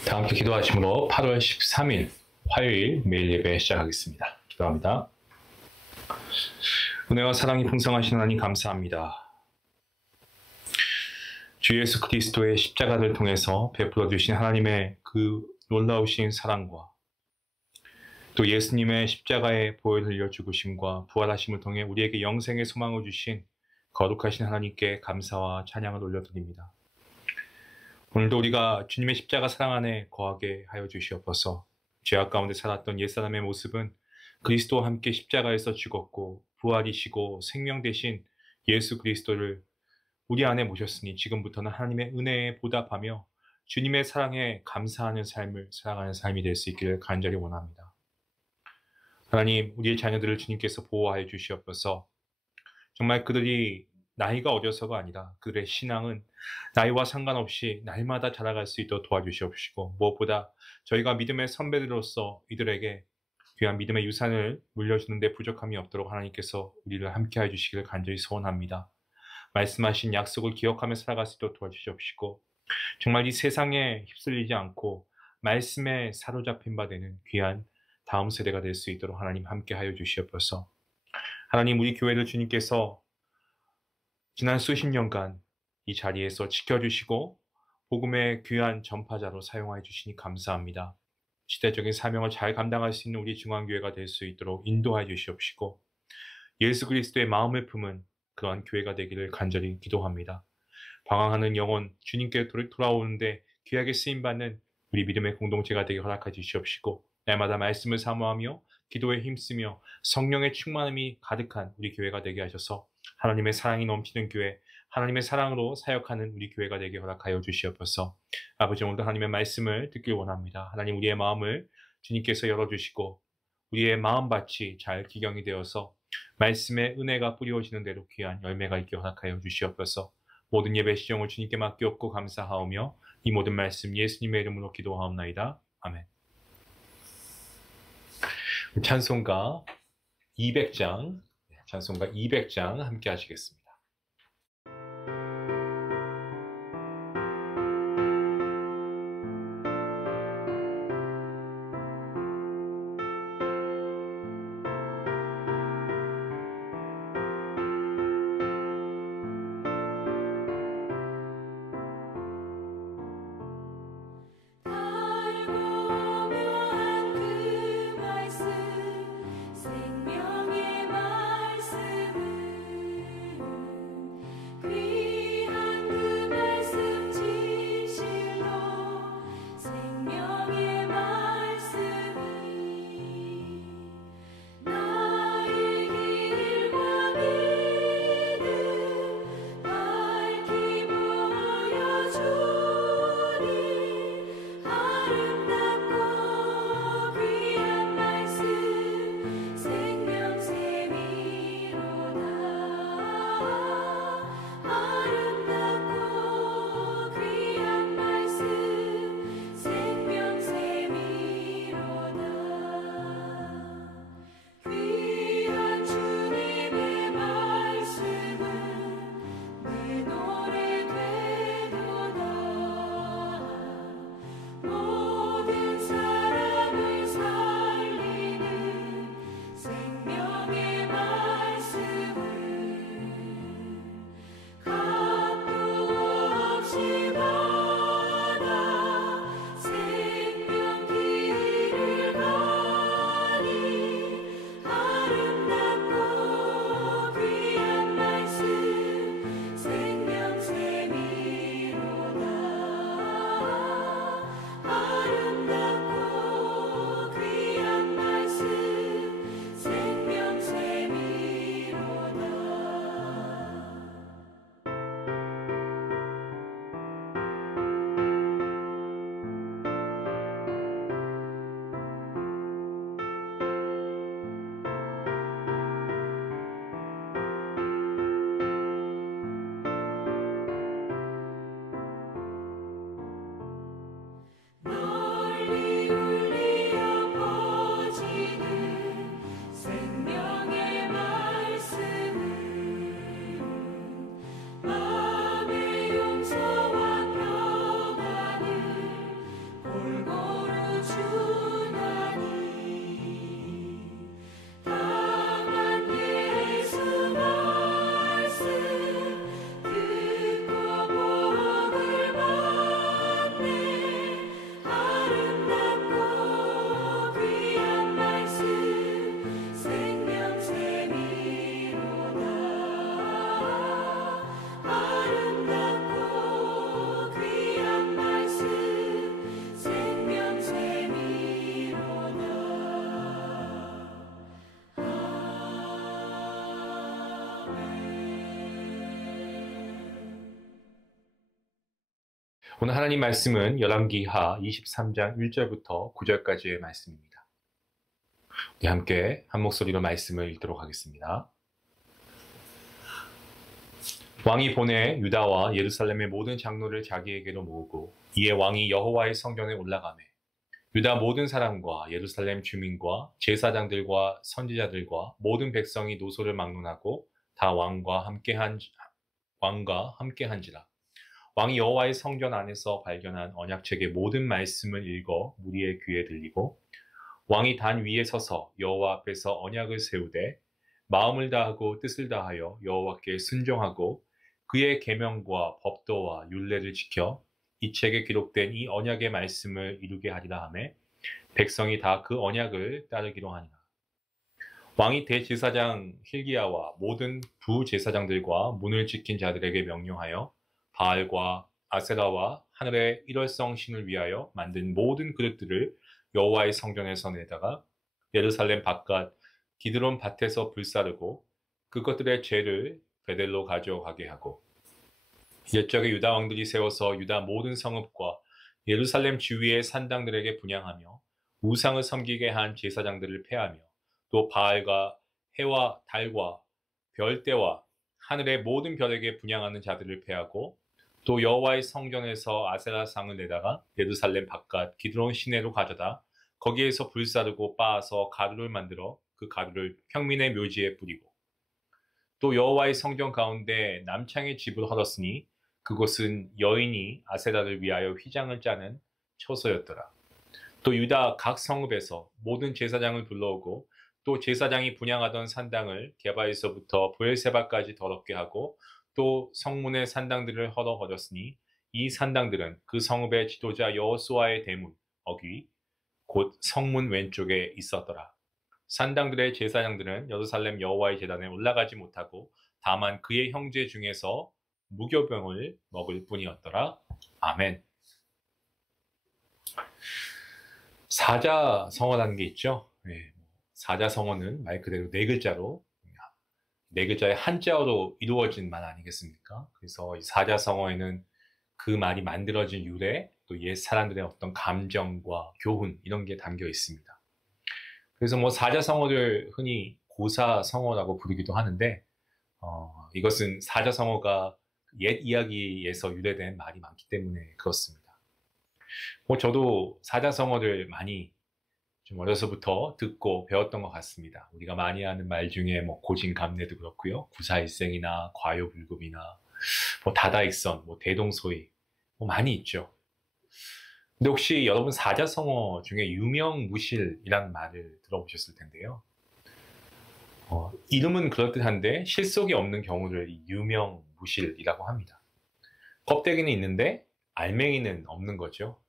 다 함께 기도하심으로 8월 13일 화요일 매일 예배 시작하겠습니다. 기도합니다. 은혜와 사랑이 풍성하신 하나님 감사합니다. 주 예수 그리스도의 십자가를 통해서 베풀어 주신 하나님의 그 놀라우신 사랑과 또 예수님의 십자가의 보혈 흘려 죽으심과 부활하심을 통해 우리에게 영생의 소망을 주신 거룩하신 하나님께 감사와 찬양을 올려드립니다. 오늘도 우리가 주님의 십자가 사랑 안에 거하게 하여 주시옵소서. 죄악 가운데 살았던 옛사람의 모습은 그리스도와 함께 십자가에서 죽었고 부활이시고 생명 되신 예수 그리스도를 우리 안에 모셨으니 지금부터는 하나님의 은혜에 보답하며 주님의 사랑에 감사하는 삶을 살아가는 삶이 될 수 있기를 간절히 원합니다. 하나님, 우리의 자녀들을 주님께서 보호하여 주시옵소서. 정말 그들이 나이가 어려서가 아니라 그들의 신앙은 나이와 상관없이 날마다 자라갈 수 있도록 도와주시옵시고, 무엇보다 저희가 믿음의 선배들로서 이들에게 귀한 믿음의 유산을 물려주는 데 부족함이 없도록 하나님께서 우리를 함께해 주시기를 간절히 소원합니다. 말씀하신 약속을 기억하며 살아갈 수 있도록 도와주시옵시고, 정말 이 세상에 휩쓸리지 않고 말씀에 사로잡힌 바 되는 귀한 다음 세대가 될 수 있도록 하나님 함께하여 주시옵소서. 하나님, 우리 교회를 주님께서 지난 수십 년간 이 자리에서 지켜주시고 복음의 귀한 전파자로 사용하여 주시니 감사합니다. 시대적인 사명을 잘 감당할 수 있는 우리 중앙교회가 될 수 있도록 인도하여 주시옵시고, 예수 그리스도의 마음을 품은 그러한 교회가 되기를 간절히 기도합니다. 방황하는 영혼 주님께 돌아오는데 귀하게 쓰임받는 우리 믿음의 공동체가 되게 허락하여 주시옵시고, 날마다 말씀을 사모하며 기도에 힘쓰며 성령의 충만함이 가득한 우리 교회가 되게 하셔서 하나님의 사랑이 넘치는 교회, 하나님의 사랑으로 사역하는 우리 교회가 되게 허락하여 주시옵소서. 아버지, 오늘도 하나님의 말씀을 듣길 원합니다. 하나님, 우리의 마음을 주님께서 열어주시고 우리의 마음밭이 잘 기경이 되어서 말씀의 은혜가 뿌려지는 대로 귀한 열매가 있게 허락하여 주시옵소서. 모든 예배 시종을 주님께 맡기옵고 감사하오며 이 모든 말씀 예수님의 이름으로 기도하옵나이다. 아멘. 찬송가 200장 함께 하시겠습니다. 생명의 말씀을 오늘 하나님 말씀은 열왕기하 23장 1절부터 9절까지의 말씀입니다. 우리 함께 한 목소리로 말씀을 읽도록 하겠습니다. 왕이 보내 유다와 예루살렘의 모든 장로를 자기에게로 모으고 이에 왕이 여호와의 성전에 올라가매 유다 모든 사람과 예루살렘 주민과 제사장들과 선지자들과 모든 백성이 노소를 막론하고 다 왕과 함께한지라. 왕이 여호와의 성전 안에서 발견한 언약책의 모든 말씀을 읽어 무리의 귀에 들리고 왕이 단 위에 서서 여호와 앞에서 언약을 세우되 마음을 다하고 뜻을 다하여 여호와께 순종하고 그의 계명과 법도와 율례를 지켜 이 책에 기록된 이 언약의 말씀을 이루게 하리라 하매 백성이 다 그 언약을 따르기로 하니라. 왕이 대제사장 hil기야와 모든 부제사장들과 문을 지킨 자들에게 명령하여 바알과 아세라와 하늘의 일월성 신을 위하여 만든 모든 그릇들을 여호와의 성전에서 내다가 예루살렘 바깥 기드론 밭에서 불사르고 그것들의 죄를 베델로 가져가게 하고 옛적에 유다 왕들이 세워서 유다 모든 성읍과 예루살렘 주위의 산당들에게 분향하며 우상을 섬기게 한 제사장들을 폐하며 또 바알과 해와 달과 별대와 하늘의 모든 별에게 분향하는 자들을 폐하고 또 여호와의 성전에서 아세라상을 내다가 예루살렘 바깥 기드론 시내로 가져다 거기에서 불사르고 빻아서 가루를 만들어 그 가루를 평민의 묘지에 뿌리고 또 여호와의 성전 가운데 남창의 집을 헐었으니 그곳은 여인이 아세라를 위하여 휘장을 짜는 처소였더라. 또 유다 각 성읍에서 모든 제사장을 불러오고 또 제사장이 분향하던 산당을 게바에서부터 브엘세바까지 더럽게 하고 또 성문의 산당들을 헐어버렸으니 이 산당들은 그 성읍의 지도자 여호수아의 대문 어귀 곧 성문 왼쪽에 있었더라. 산당들의 제사장들은 예루살렘 여호와의 제단에 올라가지 못하고 다만 그의 형제 중에서 무교병을 먹을 뿐이었더라. 아멘. 사자성어라는 게 있죠. 사자성어는 말 그대로 네 글자로 네 글자의 한자어로 이루어진 말 아니겠습니까? 그래서 이 사자성어에는 그 말이 만들어진 유래, 또 옛 사람들의 어떤 감정과 교훈 이런 게 담겨 있습니다. 그래서 뭐 사자성어를 흔히 고사성어라고 부르기도 하는데 이것은 사자성어가 옛 이야기에서 유래된 말이 많기 때문에 그렇습니다. 뭐 저도 사자성어를 많이 좀 어려서부터 듣고 배웠던 것 같습니다. 우리가 많이 하는 말 중에 뭐 고진감래도 그렇고요, 구사일생이나 과요불급이나 뭐 다다익선, 뭐 대동소이 뭐 많이 있죠. 근데 혹시 여러분 사자성어 중에 유명무실이라는 말을 들어보셨을 텐데요. 이름은 그럴듯한데 실속이 없는 경우를 유명무실이라고 합니다. 껍데기는 있는데 알맹이는 없는 거죠.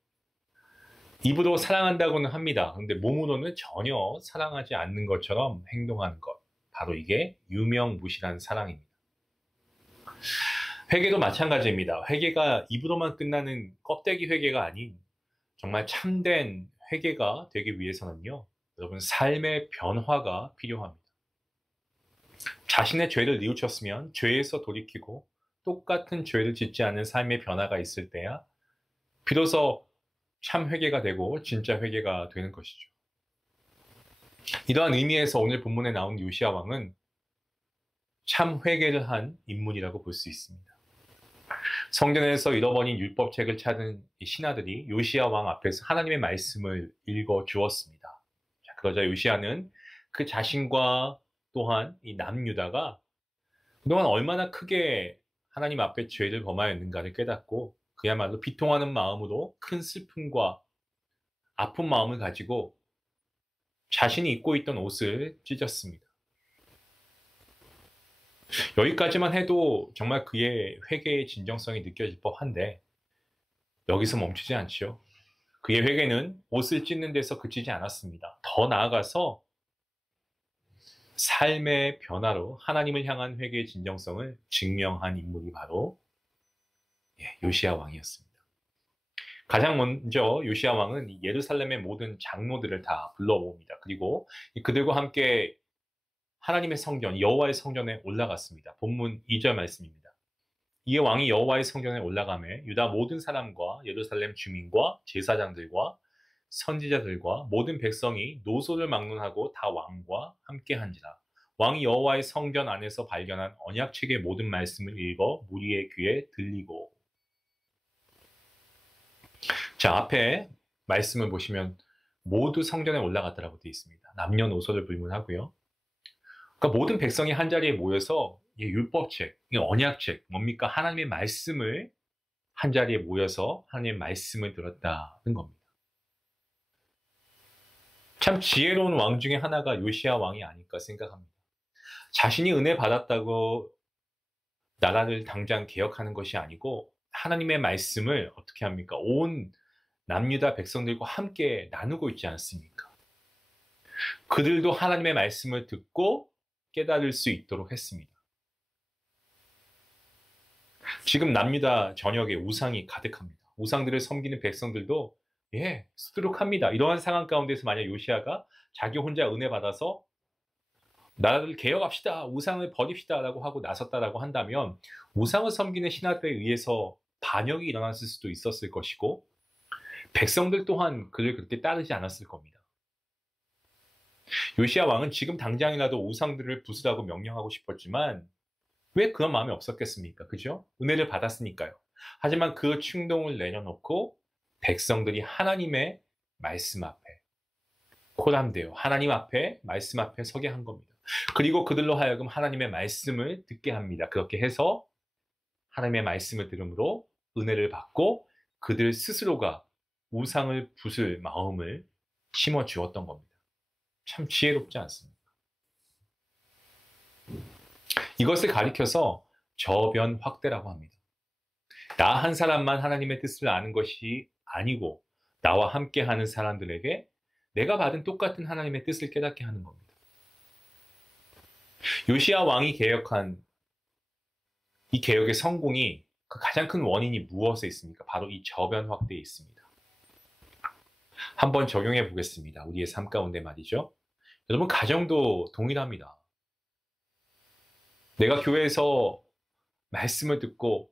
입으로 사랑한다고는 합니다. 그런데 몸으로는 전혀 사랑하지 않는 것처럼 행동하는 것. 바로 이게 유명무실한 사랑입니다. 회개도 마찬가지입니다. 회개가 입으로만 끝나는 껍데기 회개가 아닌 정말 참된 회개가 되기 위해서는요, 여러분 삶의 변화가 필요합니다. 자신의 죄를 뉘우쳤으면 죄에서 돌이키고 똑같은 죄를 짓지 않는 삶의 변화가 있을 때야 비로소 참 회개가 되고 진짜 회개가 되는 것이죠. 이러한 의미에서 오늘 본문에 나온 요시야 왕은 참 회개를 한 인물이라고 볼 수 있습니다. 성전에서 잃어버린 율법책을 찾은 신하들이 요시야 왕 앞에서 하나님의 말씀을 읽어 주었습니다. 그러자 요시야는 그 자신과 또한 이 남유다가 그동안 얼마나 크게 하나님 앞에 죄를 범하였는가를 깨닫고 그야말로 비통하는 마음으로 큰 슬픔과 아픈 마음을 가지고 자신이 입고 있던 옷을 찢었습니다. 여기까지만 해도 정말 그의 회개의 진정성이 느껴질 법한데 여기서 멈추지 않죠. 그의 회개는 옷을 찢는 데서 그치지 않았습니다. 더 나아가서 삶의 변화로 하나님을 향한 회개의 진정성을 증명한 인물이 바로 요시야 왕이었습니다. 가장 먼저 요시야 왕은 예루살렘의 모든 장로들을 다 불러모읍니다. 그리고 그들과 함께 하나님의 성전, 여호와의 성전에 올라갔습니다. 본문 2절 말씀입니다. 이에 왕이 여호와의 성전에 올라가매 유다 모든 사람과 예루살렘 주민과 제사장들과 선지자들과 모든 백성이 노소를 막론하고 다 왕과 함께한지라. 왕이 여호와의 성전 안에서 발견한 언약책의 모든 말씀을 읽어 무리의 귀에 들리고. 자, 앞에 말씀을 보시면 모두 성전에 올라갔다라고 되어 있습니다. 남녀노소를 불문하고요. 그러니까 모든 백성이 한 자리에 모여서 이 율법책, 이 언약책, 뭡니까? 하나님의 말씀을 한 자리에 모여서 하나님의 말씀을 들었다는 겁니다. 참 지혜로운 왕 중에 하나가 요시야 왕이 아닐까 생각합니다. 자신이 은혜 받았다고 나라를 당장 개혁하는 것이 아니고 하나님의 말씀을 어떻게 합니까? 온 남유다 백성들과 함께 나누고 있지 않습니까? 그들도 하나님의 말씀을 듣고 깨달을 수 있도록 했습니다. 지금 남유다 전역에 우상이 가득합니다. 우상들을 섬기는 백성들도 수두룩합니다. 이러한 상황 가운데서 만약 요시야가 자기 혼자 은혜 받아서 나라를 개혁합시다, 우상을 버립시다 라고 하고 나섰다라고 한다면 우상을 섬기는 신하들에 의해서 반역이 일어났을 수도 있었을 것이고 백성들 또한 그를 그렇게 따르지 않았을 겁니다. 요시야 왕은 지금 당장이라도 우상들을 부수라고 명령하고 싶었지만 왜 그런 마음이 없었겠습니까? 그죠? 은혜를 받았으니까요. 하지만 그 충동을 내려놓고 백성들이 하나님의 말씀 앞에 코람되어 하나님 앞에 말씀 앞에 서게 한 겁니다. 그리고 그들로 하여금 하나님의 말씀을 듣게 합니다. 그렇게 해서 하나님의 말씀을 들음으로 은혜를 받고 그들 스스로가 우상을 부술 마음을 심어 주었던 겁니다. 참 지혜롭지 않습니까? 이것을 가리켜서 저변 확대라고 합니다. 나 한 사람만 하나님의 뜻을 아는 것이 아니고 나와 함께 하는 사람들에게 내가 받은 똑같은 하나님의 뜻을 깨닫게 하는 겁니다. 요시야 왕이 개혁한 이 개혁의 성공이 그 가장 큰 원인이 무엇에 있습니까? 바로 이 저변 확대에 있습니다. 한번 적용해 보겠습니다. 우리의 삶 가운데 말이죠. 여러분, 가정도 동일합니다. 내가 교회에서 말씀을 듣고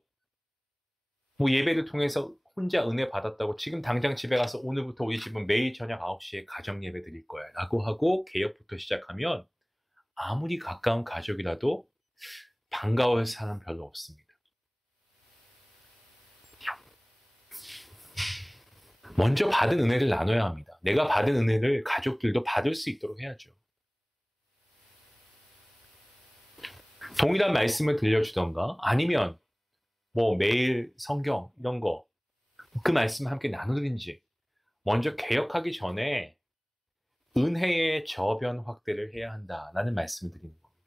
예배를 통해서 혼자 은혜 받았다고 지금 당장 집에 가서 오늘부터 우리 집은 매일 저녁 9시에 가정 예배 드릴 거야 라고 하고 개혁부터 시작하면 아무리 가까운 가족이라도 반가워할 사람 별로 없습니다. 먼저 받은 은혜를 나눠야 합니다. 내가 받은 은혜를 가족들도 받을 수 있도록 해야죠. 동일한 말씀을 들려주던가 아니면 매일 성경 이런 거 그 말씀 함께 나누든지 먼저 개혁하기 전에 은혜의 저변 확대를 해야 한다라는 말씀을 드리는 겁니다.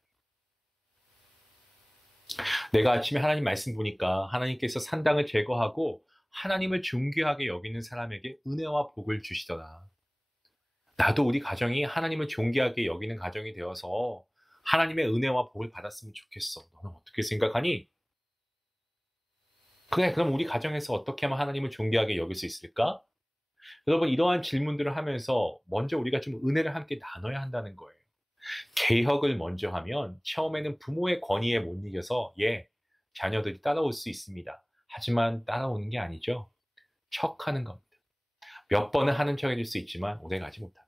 내가 아침에 하나님 말씀 보니까 하나님께서 산당을 제거하고 하나님을 존귀하게 여기는 사람에게 은혜와 복을 주시더라. 나도 우리 가정이 하나님을 존귀하게 여기는 가정이 되어서 하나님의 은혜와 복을 받았으면 좋겠어. 너는 어떻게 생각하니? 그래, 그럼 우리 가정에서 어떻게 하면 하나님을 존귀하게 여길 수 있을까? 여러분, 이러한 질문들을 하면서 먼저 우리가 좀 은혜를 함께 나눠야 한다는 거예요. 개혁을 먼저 하면 처음에는 부모의 권위에 못 이겨서 자녀들이 따라올 수 있습니다. 하지만 따라오는 게 아니죠. 척하는 겁니다. 몇 번은 하는 척 해줄 수 있지만 오래가지 못합니다.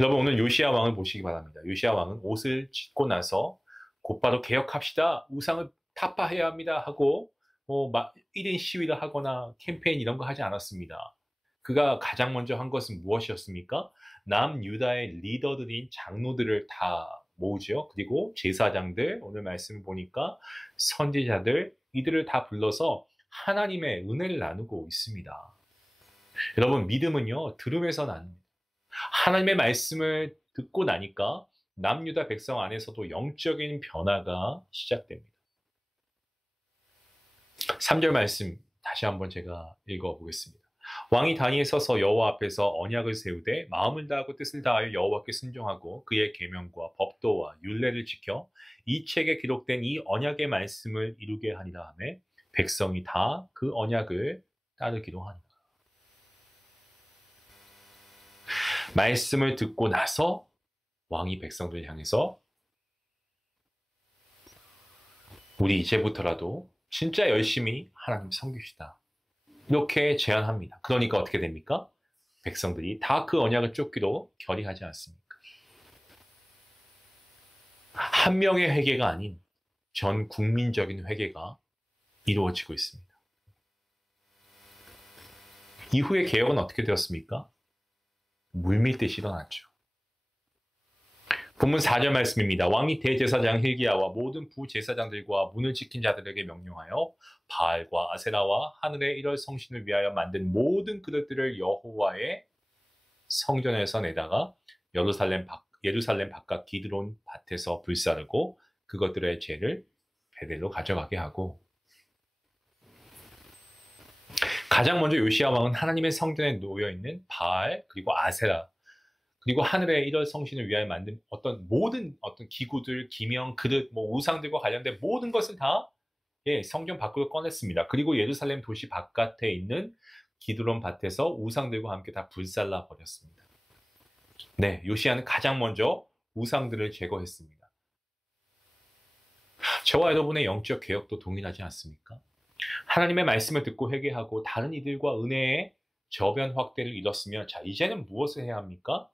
여러분, 오늘 요시야 왕을 보시기 바랍니다. 요시야 왕은 옷을 찢고 나서 곧바로 개혁합시다, 우상을 타파해야 합니다 하고 1인 시위를 하거나 캠페인 이런 거 하지 않았습니다. 그가 가장 먼저 한 것은 무엇이었습니까? 남유다의 리더들인 장로들을 다 모으죠. 그리고 제사장들, 오늘 말씀을 보니까 선지자들, 이들을 다 불러서 하나님의 은혜를 나누고 있습니다. 여러분, 믿음은요, 들음에서 나눕니다. 하나님의 말씀을 듣고 나니까 남유다 백성 안에서도 영적인 변화가 시작됩니다. 3절 말씀 다시 한번 제가 읽어보겠습니다. 왕이 단위에 서서 여호와 앞에서 언약을 세우되 마음을 다하고 뜻을 다하여 여호와께 순종하고 그의 계명과 법도와 율례를 지켜 이 책에 기록된 이 언약의 말씀을 이루게 하니라 하매 백성이 다 그 언약을 따르기로 하니라. 말씀을 듣고 나서 왕이 백성들을 향해서 우리 이제부터라도 진짜 열심히 하나님 섬깁시다. 이렇게 제안합니다. 그러니까 어떻게 됩니까? 백성들이 다 그 언약을 쫓기로 결의하지 않습니까? 한 명의 회개가 아닌 전 국민적인 회개가 이루어지고 있습니다. 이후에 개혁은 어떻게 되었습니까? 물밀듯이 일어났죠. 본문 4절 말씀입니다. 왕이 대제사장 hil기야와 모든 부제사장들과 문을 지킨 자들에게 명령하여 바알과 아세라와 하늘의 일월 성신을 위하여 만든 모든 그릇들을 여호와의 성전에서 내다가 예루살렘 바깥 기드론 밭에서 불사르고 그것들의 죄를 베델로 가져가게 하고, 가장 먼저 요시야 왕은 하나님의 성전에 놓여 있는 바알 그리고 아세라 그리고 하늘의 일월 성신을 위하여 만든 모든 기구들, 기명, 그릇, 우상들과 관련된 모든 것을 다 성전 밖으로 꺼냈습니다. 그리고 예루살렘 도시 바깥에 있는 기드론 밭에서 우상들과 함께 다 불살라 버렸습니다. 네, 요시야는 가장 먼저 우상들을 제거했습니다. 저와 여러분의 영적 개혁도 동일하지 않습니까? 하나님의 말씀을 듣고 회개하고 다른 이들과 은혜의 저변 확대를 이뤘으면, 자, 이제는 무엇을 해야 합니까?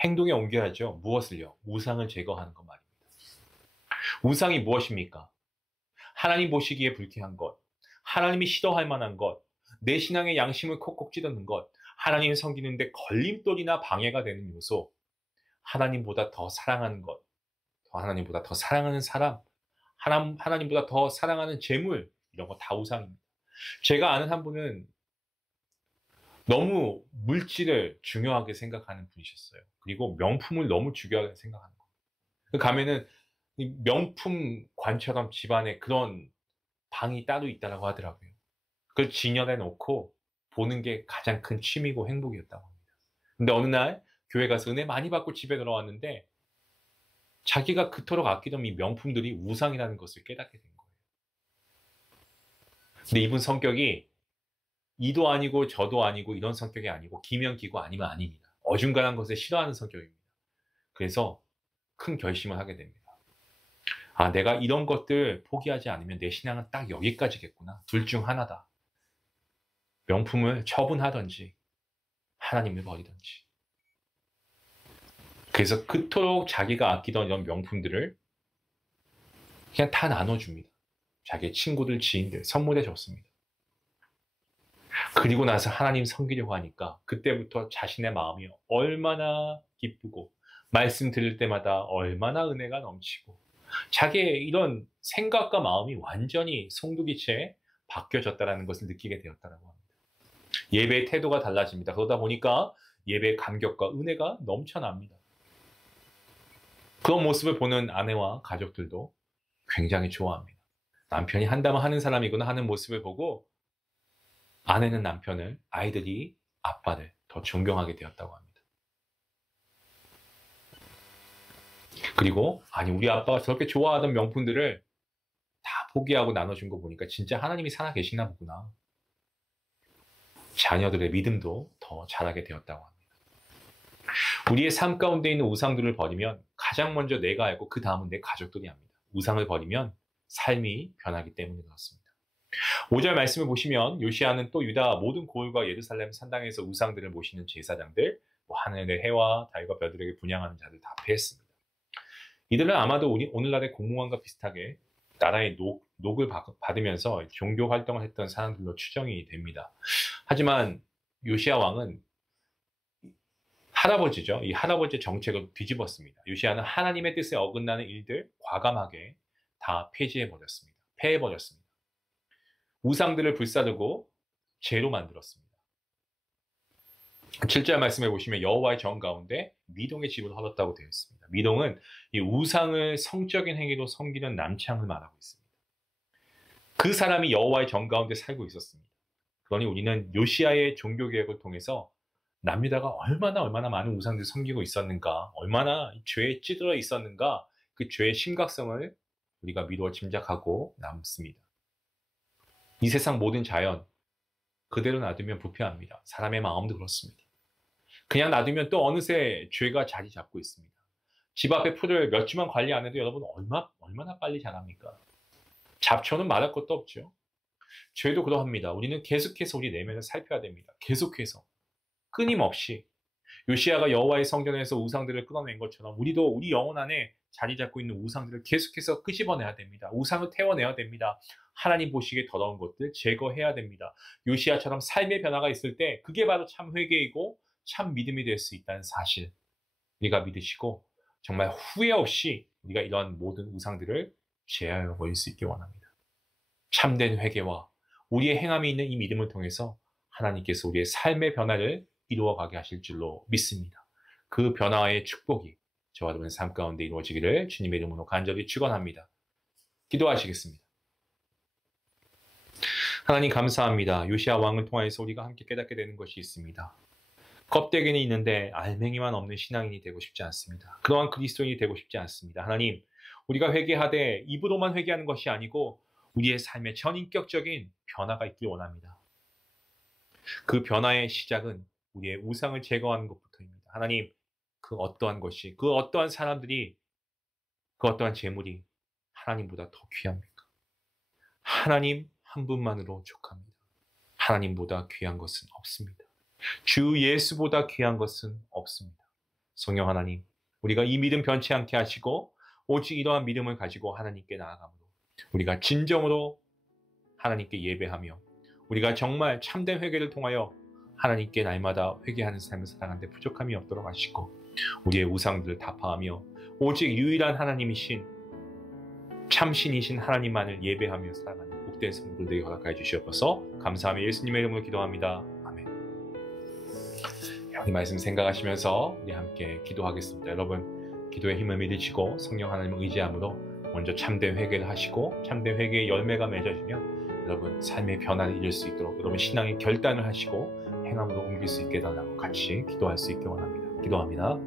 행동에 옮겨야죠. 무엇을요? 우상을 제거하는 것 말입니다. 우상이 무엇입니까? 하나님 보시기에 불쾌한 것, 하나님이 싫어할 만한 것, 내 신앙의 양심을 콕콕 찌르는 것, 하나님 섬기는데 걸림돌이나 방해가 되는 요소, 하나님보다 더 사랑하는 것, 하나님보다 더 사랑하는 사람, 하나님보다 더 사랑하는 재물, 이런 거 다 우상입니다. 제가 아는 한 분은 너무 물질을 중요하게 생각하는 분이셨어요. 그리고 명품을 너무 중요하게 생각하는 거예요. 가면은 명품관처럼 집안에 그런 방이 따로 있다고 하더라고요. 그걸 진열해 놓고 보는 게 가장 큰 취미고 행복이었다고 합니다. 근데 어느 날 교회 가서 은혜 많이 받고 집에 돌아왔는데 자기가 그토록 아끼던 이 명품들이 우상이라는 것을 깨닫게 된 거예요. 근데 이분 성격이 이도 아니고 저도 아니고 이런 성격이 아니고 기면기고 아니면 아닙니다. 어중간한 것을 싫어하는 성격입니다. 그래서 큰 결심을 하게 됩니다. 아, 내가 이런 것들 포기하지 않으면 내 신앙은 딱 여기까지겠구나. 둘 중 하나다. 명품을 처분하든지 하나님을 버리든지. 그래서 그토록 자기가 아끼던 이런 명품들을 그냥 다 나눠줍니다. 자기의 친구들, 지인들 선물해 줬습니다. 그리고 나서 하나님 섬기려고 하니까 그때부터 자신의 마음이 얼마나 기쁘고 말씀 들을 때마다 얼마나 은혜가 넘치고 자기의 이런 생각과 마음이 완전히 송두기째 바뀌어졌다는 것을 느끼게 되었다고 합니다. 예배의 태도가 달라집니다. 그러다 보니까 예배의 감격과 은혜가 넘쳐납니다. 그런 모습을 보는 아내와 가족들도 굉장히 좋아합니다. 남편이 한다면 하는 사람이구나 하는 모습을 보고 아내는 남편을, 아이들이 아빠를 더 존경하게 되었다고 합니다. 그리고 아니 우리 아빠가 저렇게 좋아하던 명품들을 다 포기하고 나눠준 거 보니까 진짜 하나님이 살아 계시나 보구나. 자녀들의 믿음도 더 자라게 되었다고 합니다. 우리의 삶 가운데 있는 우상들을 버리면 가장 먼저 내가 알고 그 다음은 내 가족들이 합니다. 우상을 버리면 삶이 변하기 때문에 그렇습니다. 5절 말씀을 보시면 요시야는 또 유다 모든 고을과 예루살렘 산당에서 우상들을 모시는 제사장들, 하늘의 해와 달과 별들에게 분향하는 자들 다 패했습니다. 이들은 아마도 오늘날의 공무원과 비슷하게 나라의 녹을 받으면서 종교 활동을 했던 사람들로 추정이 됩니다. 하지만 요시야 왕은 할아버지죠. 이 할아버지의 정책을 뒤집었습니다. 요시야는 하나님의 뜻에 어긋나는 일들 과감하게 다 폐지해버렸습니다. 폐해버렸습니다. 우상들을 불사르고 죄로 만들었습니다. 7절 말씀해 보시면 여호와의 정 가운데 미동의 집을 헐었다고 되어 있습니다. 미동은 이 우상을 성적인 행위로 섬기는 남창을 말하고 있습니다. 그 사람이 여호와의 정 가운데 살고 있었습니다. 그러니 우리는 요시야의 종교개혁을 통해서 남유다가 얼마나 많은 우상들을 섬기고 있었는가, 얼마나 죄에 찌들어 있었는가, 그 죄의 심각성을 우리가 미루어 짐작하고 남습니다. 이 세상 모든 자연 그대로 놔두면 부패합니다. 사람의 마음도 그렇습니다. 그냥 놔두면 또 어느새 죄가 자리 잡고 있습니다. 집 앞에 풀을 몇 주만 관리 안 해도 여러분 얼마나 빨리 자랍니까? 잡초는 말할 것도 없죠. 죄도 그러합니다. 우리는 계속해서 우리 내면을 살펴야 됩니다. 계속해서. 끊임없이. 요시야가 여호와의 성전에서 우상들을 끊어낸 것처럼 우리도 우리 영혼 안에 자리 잡고 있는 우상들을 계속해서 끄집어내야 됩니다. 우상을 태워내야 됩니다. 하나님 보시기에 더러운 것들 제거해야 됩니다. 요시야처럼 삶의 변화가 있을 때 그게 바로 참 회개이고 참 믿음이 될 수 있다는 사실 우리가 믿으시고 정말 후회 없이 우리가 이러한 모든 우상들을 제하여 버릴 수 있기 원합니다. 참된 회개와 우리의 행함이 있는 이 믿음을 통해서 하나님께서 우리의 삶의 변화를 이루어가게 하실 줄로 믿습니다. 그 변화의 축복이 저와 여러분의 삶 가운데 이루어지기를 주님의 이름으로 간절히 축원합니다. 기도하시겠습니다. 하나님 감사합니다. 요시야 왕을 통해서 우리가 함께 깨닫게 되는 것이 있습니다. 껍데기는 있는데 알맹이만 없는 신앙인이 되고 싶지 않습니다. 그러한 그리스도인이 되고 싶지 않습니다. 하나님, 우리가 회개하되 입으로만 회개하는 것이 아니고 우리의 삶에 전인격적인 변화가 있길 원합니다. 그 변화의 시작은 우리의 우상을 제거하는 것부터입니다. 하나님, 그 어떠한 것이, 그 어떠한 사람들이, 그 어떠한 재물이 하나님보다 더 귀합니까? 하나님 한 분만으로 족합니다. 하나님보다 귀한 것은 없습니다. 주 예수보다 귀한 것은 없습니다. 성령 하나님, 우리가 이 믿음 변치 않게 하시고 오직 이러한 믿음을 가지고 하나님께 나아가므로 우리가 진정으로 하나님께 예배하며 우리가 정말 참된 회개를 통하여 하나님께 날마다 회개하는 삶을 살아가는데 부족함이 없도록 하시고 우리의 우상들을 타파하며 오직 유일한 하나님이신 참신이신 하나님만을 예배하며 살아가는 복된 성도들에게 허락하여 주시옵소서. 감사하며 예수님의 이름으로 기도합니다. 아멘. 이 말씀 생각하시면서 우리 함께 기도하겠습니다. 여러분 기도의 힘을 믿으시고 성령 하나님을 의지함으로 먼저 참된 회개를 하시고 참된 회개의 열매가 맺어지면 여러분 삶의 변화를 이룰 수 있도록 여러분 신앙의 결단을 하시고 행함으로 옮길 수 있게 해달라고 같이 기도할 수 있게 원합니다. 기도합니다.